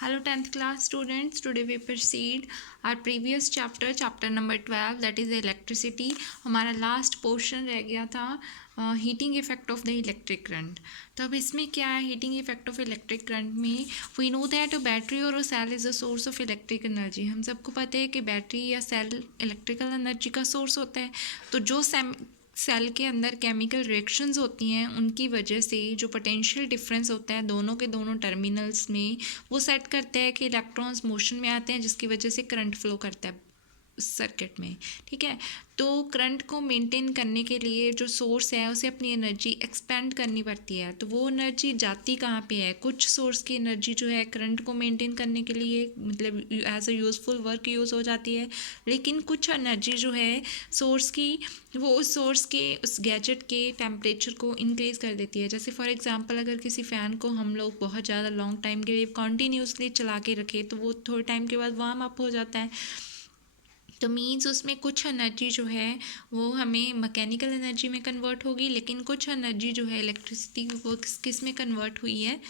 Hello 10th class students, today we proceed our previous chapter, chapter number 12, that is electricity. हमारा last portion रह गया था heating effect of the electric current. तो अब इसमें क्या है, heating effect of electric current में we know that a battery और a cell is a source of electric energy. हम सबको पता है कि बैटरी या सेल इलेक्ट्रिकल एनर्जी का सोर्स होता है. तो जो सेल के अंदर केमिकल रिएक्शंस होती हैं उनकी वजह से जो पोटेंशियल डिफरेंस होता है दोनों के दोनों टर्मिनल्स में, वो सेट करते हैं कि इलेक्ट्रॉन्स मोशन में आते हैं जिसकी वजह से करंट फ्लो करता है सर्किट में. ठीक है, तो करंट को मेंटेन करने के लिए जो सोर्स है उसे अपनी एनर्जी एक्सपेंड करनी पड़ती है. तो वो एनर्जी जाती कहाँ पे है? कुछ सोर्स की एनर्जी जो है करंट को मेंटेन करने के लिए मतलब as a useful work use हो जाती है, लेकिन कुछ एनर्जी जो है सोर्स की वो उस सोर्स के उस गैजेट के टेम्परेचर को इंक्रीज़ कर देती है. जैसे फॉर एग्जांपल अगर किसी फ़ैन को हम लोग बहुत ज़्यादा लॉन्ग टाइम के लिए कॉन्टीन्यूसली चला के रखें तो वो थोड़े टाइम के बाद वार्म अप हो जाता है. तो मीन्स उसमें कुछ एनर्जी जो है वो हमें मैकेनिकल एनर्जी में कन्वर्ट होगी, लेकिन कुछ एनर्जी जो है इलेक्ट्रिसिटी वो किस में कन्वर्ट हुई है?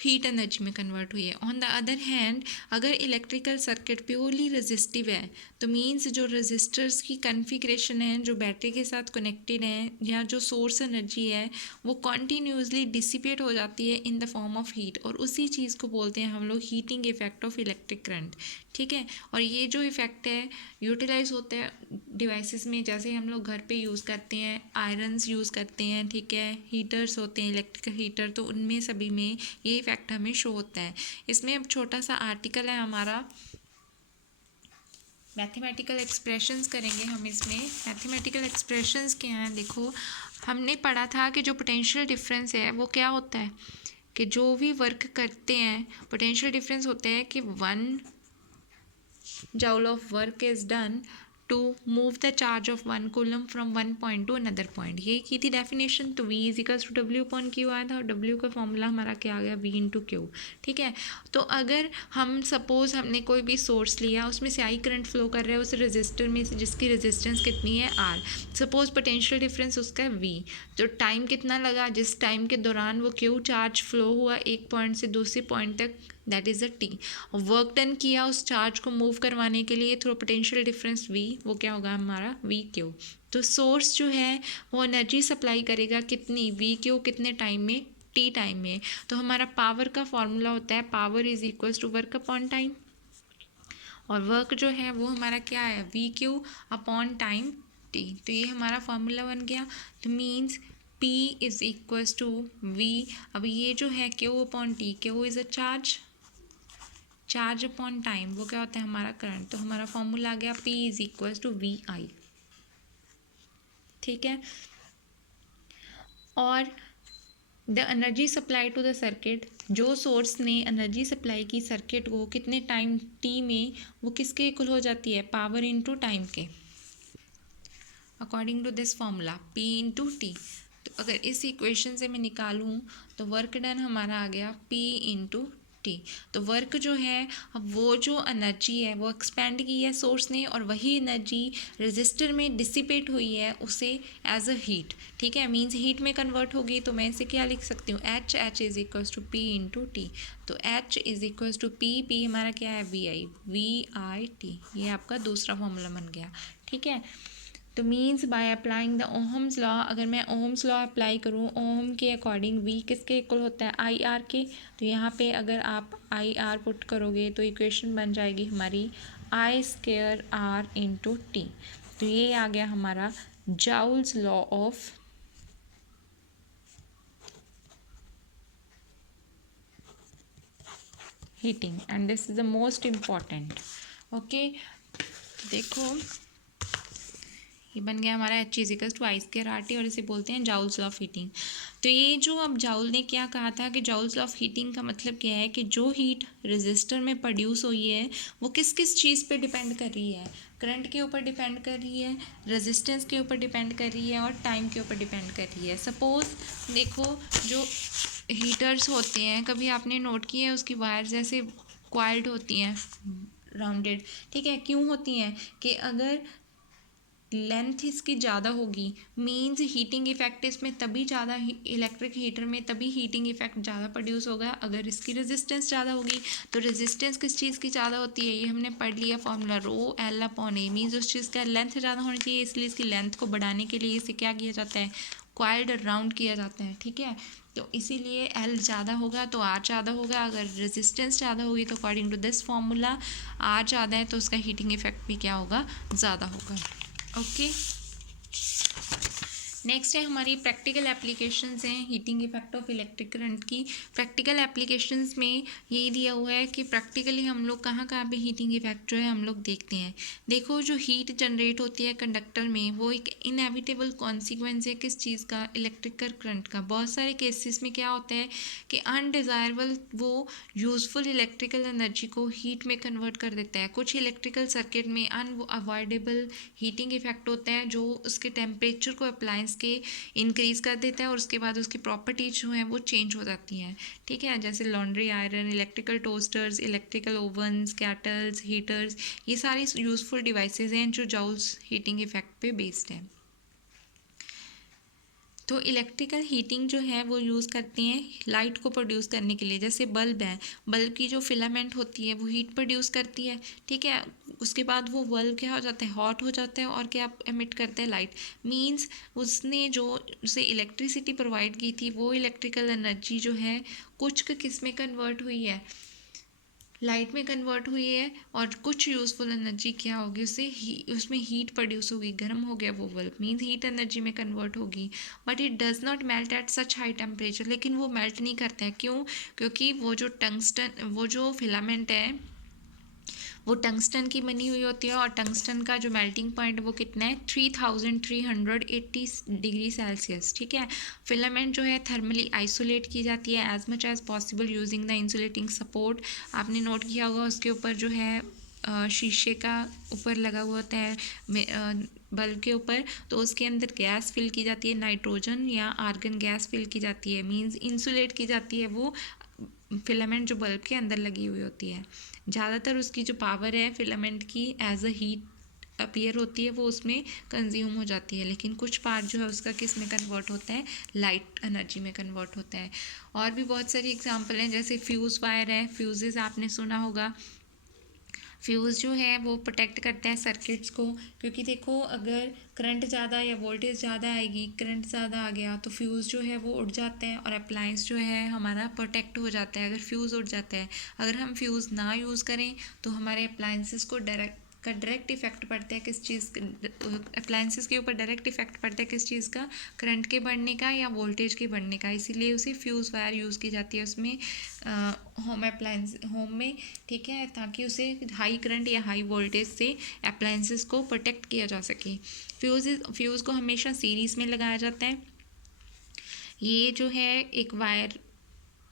हीट एनर्जी में कन्वर्ट हुई है. ऑन द अदर हैंड अगर इलेक्ट्रिकल सर्किट प्योरली रेजिस्टिव है तो मीन्स जो रजिस्टर्स की कन्फिग्रेशन है जो बैटरी के साथ कनेक्टेड है या जो सोर्स एनर्जी है वो कॉन्टीन्यूसली डिसिपेट हो जाती है in the form of heat, और उसी चीज़ को बोलते हैं हम लोग heating effect of electric current. ठीक है, और ये जो इफ़ेक्ट है यूटिलाइज होते हैं डिवाइसेस में, जैसे हम लोग घर पे यूज़ करते हैं, आयरन्स यूज़ करते हैं, ठीक है, हीटर्स होते हैं इलेक्ट्रिकल हीटर, तो उनमें सभी में ये इफ़ेक्ट हमें शो होता है. इसमें अब छोटा सा आर्टिकल है हमारा, मैथमेटिकल एक्सप्रेशंस करेंगे हम. इसमें मैथमेटिकल एक्सप्रेशंस क्या हैं? देखो, हमने पढ़ा था कि जो पोटेंशियल डिफरेंस है वो क्या होता है कि जो भी वर्क करते हैं पोटेंशियल डिफरेंस होता है कि 1 joule of work is done to move the charge of 1 coulomb from one point to another point. ये की थी डेफिनेशन. तो V is equals to W upon Q आया था और W का फॉर्मूला हमारा क्या आ गया? V into Q. ठीक है, तो अगर हम सपोज हमने कोई भी सोर्स लिया उसमें से आई करंट फ्लो कर रहा है उस रजिस्टर में से जिसकी रेजिस्टेंस कितनी है? R. सपोज पोटेंशियल डिफरेंस उसका है V. तो टाइम कितना लगा? जिस टाइम के दौरान वो Q चार्ज फ्लो हुआ एक पॉइंट से दूसरे पॉइंट तक, दैट इज़ अ T. और वर्क डन किया उस चार्ज को मूव करवाने के लिए थ्रू पोटेंशियल डिफरेंस V, वो क्या होगा हमारा? V Q. तो सोर्स जो है वो एनर्जी सप्लाई करेगा कितनी? V Q. कितने टाइम में? T टाइम में. तो हमारा पावर का फॉर्मूला होता है power is equals to work upon time, और वर्क जो है वो हमारा क्या है? V Q upon time T. तो ये हमारा फॉर्मूला बन गया. तो means P is equals to V. अब ये जो है Q upon T, Q is a charge upon time, वो क्या होता है? हमारा करंट. तो हमारा फॉर्मूला आ गया P is equals to V I. ठीक है, और the energy supply to the circuit, जो सोर्स ने एनर्जी सप्लाई की सर्किट को कितने टाइम T में, वो किसके इक्वल हो जाती है? पावर इनटू टाइम के, according to this formula P into T. तो अगर इस इक्वेशन से मैं निकालूँ तो वर्क डन हमारा आ गया P इंटू टी. तो वर्क जो है अब वो जो एनर्जी है वो एक्सपेंड की है सोर्स ने, और वही एनर्जी रजिस्टर में डिसिपेट हुई है उसे एज अ हीट. ठीक है, मीन्स हीट में कन्वर्ट होगी. तो मैं इसे क्या लिख सकती हूँ? H is equals to P into T. तो H is equals to P हमारा क्या है? VI. ये आपका दूसरा फॉर्मूला बन गया. ठीक है, तो means by applying the Ohm's law, अगर मैं ओहम्स लॉ अप्लाई करूँ ओहम के अकॉर्डिंग V किसके इक्वल होता है? IR के. तो यहाँ पे अगर आप IR पुट करोगे तो इक्वेशन बन जाएगी हमारी I²R इंटू टी. तो ये आ गया हमारा joules law of heating, and this is the most important. Okay, देखो ये बन गया हमारा H is equals to I²RT, और इसे बोलते हैं जाउल्स लॉ ऑफ हीटिंग. तो ये जो अब जाउल ने क्या कहा था कि जाउल्स लॉ ऑफ हीटिंग का मतलब क्या है कि जो हीट रेजिस्टर में प्रोड्यूस हुई है वो किस किस चीज़ पे डिपेंड कर रही है? करंट के ऊपर डिपेंड कर रही है, रेजिस्टेंस के ऊपर डिपेंड कर रही है, और टाइम के ऊपर डिपेंड कर रही है. सपोज देखो, जो हीटर्स होते हैं कभी आपने नोट किया है उसकी वायर्स जैसे क्वाइल्ड होती हैं, राउंडेड. ठीक है, क्यों होती हैं? कि अगर लेंथ इसकी ज़्यादा होगी, मीन्स हीटिंग इफेक्ट इसमें तभी ज़्यादा, इलेक्ट्रिक हीटर में तभी हीटिंग इफेक्ट ज़्यादा प्रोड्यूस होगा अगर इसकी रेजिस्टेंस ज़्यादा होगी। तो रेजिस्टेंस किस चीज़ की ज़्यादा होती है, ये हमने पढ़ लिया फॉर्मूला, रो एल अपॉन ए, मीन्स उस चीज़ का लेंथ ज़्यादा होनी चाहिए, इसलिए इसकी लेंथ को बढ़ाने के लिए इसे क्या किया जाता है, कॉइल्ड राउंड किया जाता है। ठीक है, तो इसीलिए एल ज़्यादा होगा तो आर ज़्यादा होगा, अगर रेजिस्टेंस ज़्यादा होगी तो according to this formula R ज़्यादा है तो उसका हीटिंग इफेक्ट भी क्या होगा, ज़्यादा होगा। ओके, नेक्स्ट है हमारी प्रैक्टिकल एप्लीकेशंस हैं heating effect of electric current की। प्रैक्टिकल एप्लीकेशंस में यही दिया हुआ है कि प्रैक्टिकली हम लोग कहाँ कहाँ पे हीटिंग इफेक्ट जो है हम लोग देखते हैं। देखो, जो हीट जनरेट होती है कंडक्टर में वो एक इनएविटेबल कॉन्सिक्वेंस है किस चीज़ का, इलेक्ट्रिकल करंट का। बहुत सारे केसेस में क्या होता है कि अनडिज़ायरेबल वो यूज़फुल इलेक्ट्रिकल एनर्जी को हीट में कन्वर्ट कर देता है। कुछ इलेक्ट्रिकल सर्किट में अनअवॉइडेबल हीटिंग इफेक्ट होता है जो उसके टेम्परेचर को अप्लायंस के इंक्रीज़ कर देता है और उसके बाद उसकी प्रॉपर्टीज जो हैं वो चेंज हो जाती हैं। ठीक है, जैसे laundry iron, electrical toasters, electrical ओवन्स, kettles, heaters, ये सारी यूज़फुल डिवाइसेस हैं जो जॉल्स हीटिंग इफेक्ट पे बेस्ड हैं। तो इलेक्ट्रिकल हीटिंग जो है वो यूज़ करते हैं लाइट को प्रोड्यूस करने के लिए। जैसे बल्ब है, बल्ब की जो फिलामेंट होती है वो हीट प्रोड्यूस करती है। ठीक है, उसके बाद वो बल्ब क्या हो जाता है, हॉट हो जाता है और क्या एमिट करता है, लाइट। मींस उसने जो उसे इलेक्ट्रिसिटी प्रोवाइड की थी वो इलेक्ट्रिकल एनर्जी जो है कुछ किस में कन्वर्ट हुई है, लाइट में कन्वर्ट हुई है, और कुछ यूज़फुल एनर्जी क्या होगी उससे उसमें हीट प्रोड्यूस होगी, गर्म हो गया वो बल्ब, मीन्स हीट एनर्जी में कन्वर्ट होगी। But it does not melt at such high temperature, लेकिन वो मेल्ट नहीं करता है। क्यों? क्योंकि वो जो टंगस्टन, वो जो फिलामेंट है वो टंगस्टन की बनी हुई होती है, और टंगस्टन का जो मेल्टिंग पॉइंट वो कितना है, 3380 डिग्री सेल्सियस। ठीक है, फिलामेंट जो है थर्मली आइसोलेट की जाती है as much as possible using the insulating support. आपने नोट किया होगा उसके ऊपर जो है शीशे का ऊपर लगा हुआ होता है बल्ब के ऊपर, तो उसके अंदर गैस फिल की जाती है, नाइट्रोजन या आर्गन गैस फिल की जाती है, मींस इंसुलेट की जाती है वो फिलामेंट जो बल्ब के अंदर लगी हुई होती है। ज़्यादातर उसकी जो पावर है फिलामेंट की एज अ हीट अपीयर होती है वो उसमें कंज्यूम हो जाती है, लेकिन कुछ पार्ट जो है उसका किस में कन्वर्ट होता है, लाइट एनर्जी में कन्वर्ट होता है। और भी बहुत सारी एग्जांपल हैं, जैसे फ्यूज़ वायर है, फ्यूजेस आपने सुना होगा। फ्यूज़ जो है वो प्रोटेक्ट करता है सर्किट्स को, क्योंकि देखो अगर करंट ज़्यादा या वोल्टेज ज़्यादा आएगी, करंट ज़्यादा आ गया तो फ्यूज़ जो है वो उड़ जाता है और अप्लायंस जो है हमारा प्रोटेक्ट हो जाता है अगर फ्यूज़ उड़ जाता है। अगर हम फ्यूज़ ना यूज़ करें तो हमारे अप्लायंसेस को डायरेक्ट इफेक्ट पड़ता है किस चीज़, अप्लायंसेस के ऊपर डायरेक्ट इफेक्ट पड़ता है किस चीज़ का, करंट के बढ़ने का या वोल्टेज के बढ़ने का। इसीलिए उसे फ्यूज़ वायर यूज़ की जाती है उसमें होम में। ठीक है, ताकि उसे हाई करंट या हाई वोल्टेज से अप्लायंसेस को प्रोटेक्ट किया जा सके। फ्यूज़ को हमेशा सीरीज़ में लगाया जाता है। ये जो है एक वायर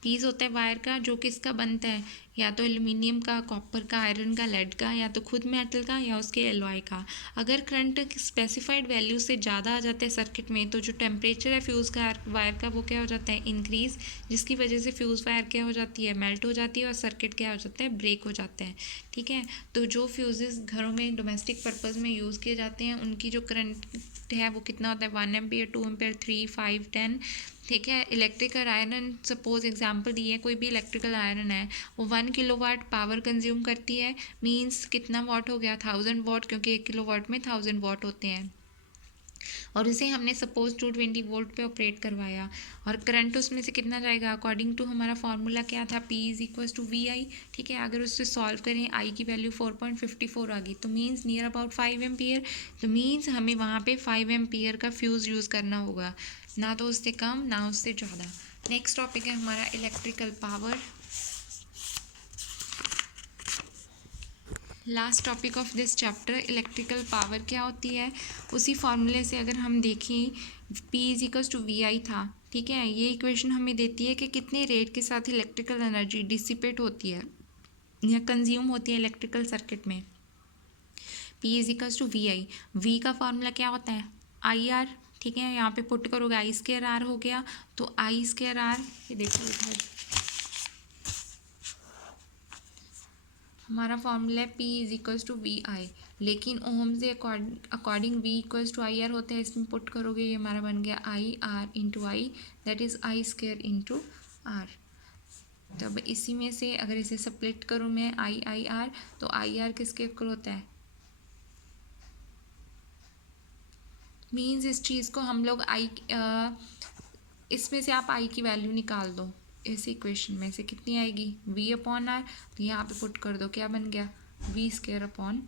पीस होता है वायर का, जो किसका बनता है, या तो एल्युमिनियम का, कॉपर का, आयरन का, लेड का, या तो खुद मेटल का या उसके एलॉय का। अगर करंट स्पेसिफाइड वैल्यू से ज़्यादा आ जाता है सर्किट में तो जो टेम्परेचर है फ्यूज़ का वायर का वो क्या हो जाता है, इंक्रीज़, जिसकी वजह से फ्यूज़ वायर क्या हो जाती है, मेल्ट हो जाती है और सर्किट क्या हो जाता है, ब्रेक हो जाता है। ठीक है, तो जो फ्यूजेस घरों में डोमेस्टिक पर्पज़ में यूज़ किए जाते हैं उनकी जो करंट है वो कितना होता है, 1 एम्पियर, 2 एम्पियर, 3, 5, 10। ठीक है, इलेक्ट्रिकल आयरन सपोज एग्जांपल दी है, कोई भी इलेक्ट्रिकल आयरन है वो 1 किलोवाट पावर कंज्यूम करती है, मींस कितना वाट हो गया, 1000 वाट, क्योंकि 1 किलोवाट में 1000 वाट होते हैं। और इसे हमने सपोज 220 वोल्ट पे ऑपरेट करवाया और करंट उसमें से कितना जाएगा, अकॉर्डिंग टू हमारा फॉर्मूला क्या था, P is equal to V I. ठीक है, अगर उससे सॉल्व करें आई की वैल्यू 4.54 आ गई तो मीन्स नियर अबाउट 5 एम्पियर। तो मीन्स हमें वहाँ पे 5 एम्पियर का फ्यूज़ यूज़ करना होगा, ना तो उससे कम ना उससे ज़्यादा। नेक्स्ट टॉपिक है हमारा electrical power. Last topic of this chapter, electrical power क्या होती है। उसी फॉर्मूले से अगर हम देखें P is equals to V I था। ठीक है, ये इक्वेशन हमें देती है कि कितने रेट के साथ इलेक्ट्रिकल एनर्जी डिसिपेट होती है या कंज्यूम होती है इलेक्ट्रिकल सर्किट में। P is equals to V I, V का फॉर्मूला क्या होता है, आई आर। ठीक है, यहाँ पे पुट करोगे आई स्क्वायर आर हो गया, तो आई स्क्वायर आर, ये देखिए इधर हमारा फॉर्मूला है P is equals to V I, लेकिन ओम से according V equals to I R होता है, इसमें पुट करोगे ये हमारा बन गया I R into I, that is I square into R. तो अब इसी में से अगर इसे स्प्लिट करूँ मैं आई आई आर, तो आई आर किसके इक्वल होता है, मीन्स इस चीज़ को हम लोग आई इसमें से आप आई की वैल्यू निकाल दो, इस इक्वेशन में से कितनी आएगी v अपॉन आर, तो यहाँ पे पुट कर दो, क्या बन गया v स्क्वायर अपॉन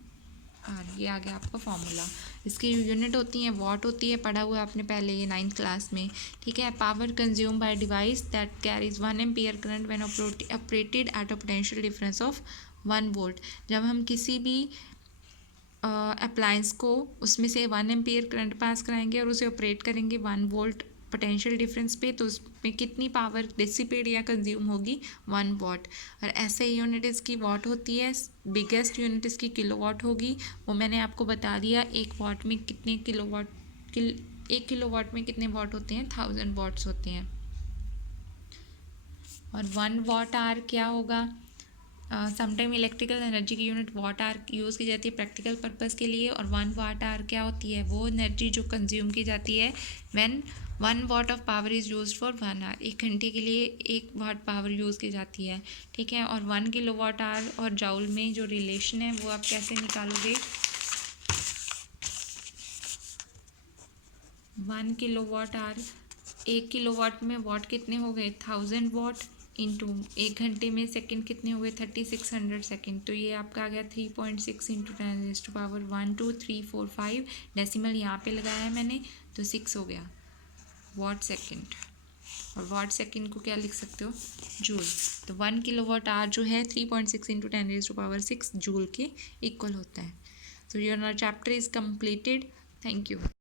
आर, ये आ गया आपका फॉर्मूला। इसकी यूनिट होती है वॉट होती है, पढ़ा हुआ है आपने पहले ये 9th क्लास में, ठीक है। Power consume by device that carries 1 ampere current when operated at a potential difference of 1 volt. जब हम किसी भी अप्लायंस को उसमें से 1 एम्पियर करंट पास कराएंगे और उसे ऑपरेट करेंगे 1 वोल्ट पोटेंशियल डिफरेंस पे, तो उसमें कितनी पावर डिसिपेट या कंज्यूम होगी 1 वॉट। और ऐसे यूनिट इसकी वॉट होती है, बिगेस्ट यूनिट इसकी किलोवाट होगी, वो मैंने आपको बता दिया। 1 वॉट में कितने किलोवाट 1 किलोवाट में कितने वॉट होते हैं, 1000 वॉट्स होते हैं। और 1 वॉट आर क्या होगा, समटाइम इलेक्ट्रिकल एनर्जी की यूनिट वॉट आर यूज़ की जाती है प्रैक्टिकल पर्पज़ के लिए, और 1 वाट आर क्या होती है, वो एनर्जी जो कंज्यूम की जाती है when 1 watt of power is used for 1 hour, 1 घंटे के लिए 1 वाट पावर यूज़ की जाती है, ठीक है। और 1 किलोवाट आवर और जाउल में जो रिलेशन है वो आप कैसे निकालोगे, 1 किलोवाट आवर, 1 किलोवाट में वाट कितने हो गए 1000 वाट, इंटू 1 घंटे में सेकंड कितने हुए 3600 सेकंड, तो ये आपका आ गया 3.6 इंटू 10⁻1 2 3 4 5, डेसिमल यहाँ पे लगाया है मैंने, तो 6 हो गया वाट सेकंड। और वाट सेकंड को क्या लिख सकते हो, जूल। तो 1 किलोवाट आवर जो है 3.6 इंटू 10⁻6 जूल के इक्वल होता है। So your chapter is completed. Thank you.